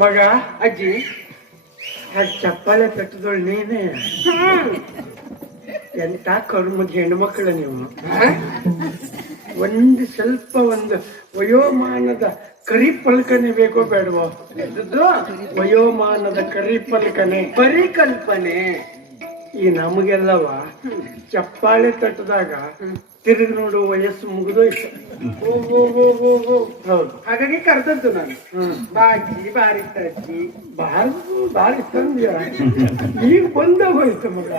ಮಗ ಅಜ್ಜಿ ಅದು ಚಪ್ಪಾಳೆ ಕಟ್ಟದೊಳ್ ನೀನೇ. ಎಂತ ಕರ್ಮದ ಹೆಣ್ಮಕ್ಳು ನೀವು? ಒಂದು ಸ್ವಲ್ಪ ಒಂದು ವಯೋಮಾನದ ಕರಿ ಪಲ್ಕನೆ ಬೇಕೋ ಬೇಡವೋ? ವಯೋಮಾನದ ಕರಿ ಪಲ್ಕನೆ ಪರಿಕಲ್ಪನೆ. ಈ ನಮಗೆಲ್ಲವ ಚಪ್ಪಾಳೆ ತಟ್ಟದಾಗ ತಿರುಗಿ ನೋಡು ವಯಸ್ಸು ಮುಗಿದೋಯ್ತು. ಹೌದು. ಹಾಗಾಗಿ ಕರೆದದ್ದು ನಾನು. ಬಾಜಿ ಬಾರಿ ತಜ್ಜಿ ಬಾರಿ ಬಾರಿ ತಂದ್ಯ ಈಗ ಹೋಯ್ತು ಮಗ?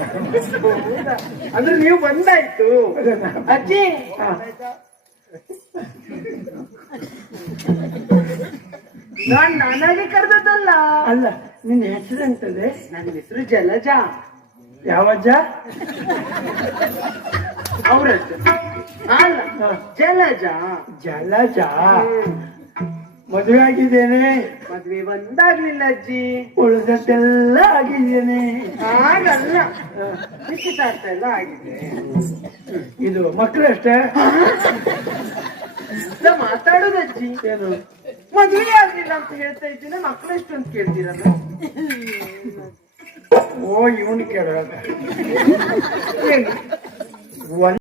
ಅಂದ್ರೆ ನೀವು ಬಂದಾಯ್ತು. ಅಜ್ಜಿ. ನಾನು ನಾನ್ ನನಗೆ ಕರೆದದ್ದಲ್ಲ. ಅಲ್ಲ ನಿನ್ನ ಹೆಸರೆಂತದೆ? ನನ್ನ ಹೆಸರು ಜಲಜ. ಯಾವಜ್ಜ ಅವ್ರಜ್ಜ ಅಲ್ಲ. ಜಲಜ. ಜಲಜ. ಮದುವೆ ಆಗಿದ್ದೇನೆ. ಮದುವೆ ಒಂದಾಗ್ಲಿಲ್ಲ ಅಜ್ಜಿ. ಉಳಿದದ್ದೆಲ್ಲ ಆಗಿದ್ದೇನೆ. ಆಗಲ್ಲ ನಿಶ್ಚಿತಾರ್ಥ ಎಲ್ಲ ಆಗಿದೆ. ಇದು ಮಕ್ಕಳಷ್ಟೇ ಅಷ್ಟೇ? ಮಾತಾಡೋದು ಅಜ್ಜಿ. ಏನು? ಮದುವೆ ಆಗ್ಲಿಲ್ಲ ಅಂತ ಹೇಳ್ತಾ ಇದ್ದೀನಿ ಮಕ್ಳು ಎಷ್ಟು ಅಂತ ಕೇಳ್ತೀರಲ್ಲ ಓ ಇವನು ಕೇಳೋದ ಏನು? ಒಂದ್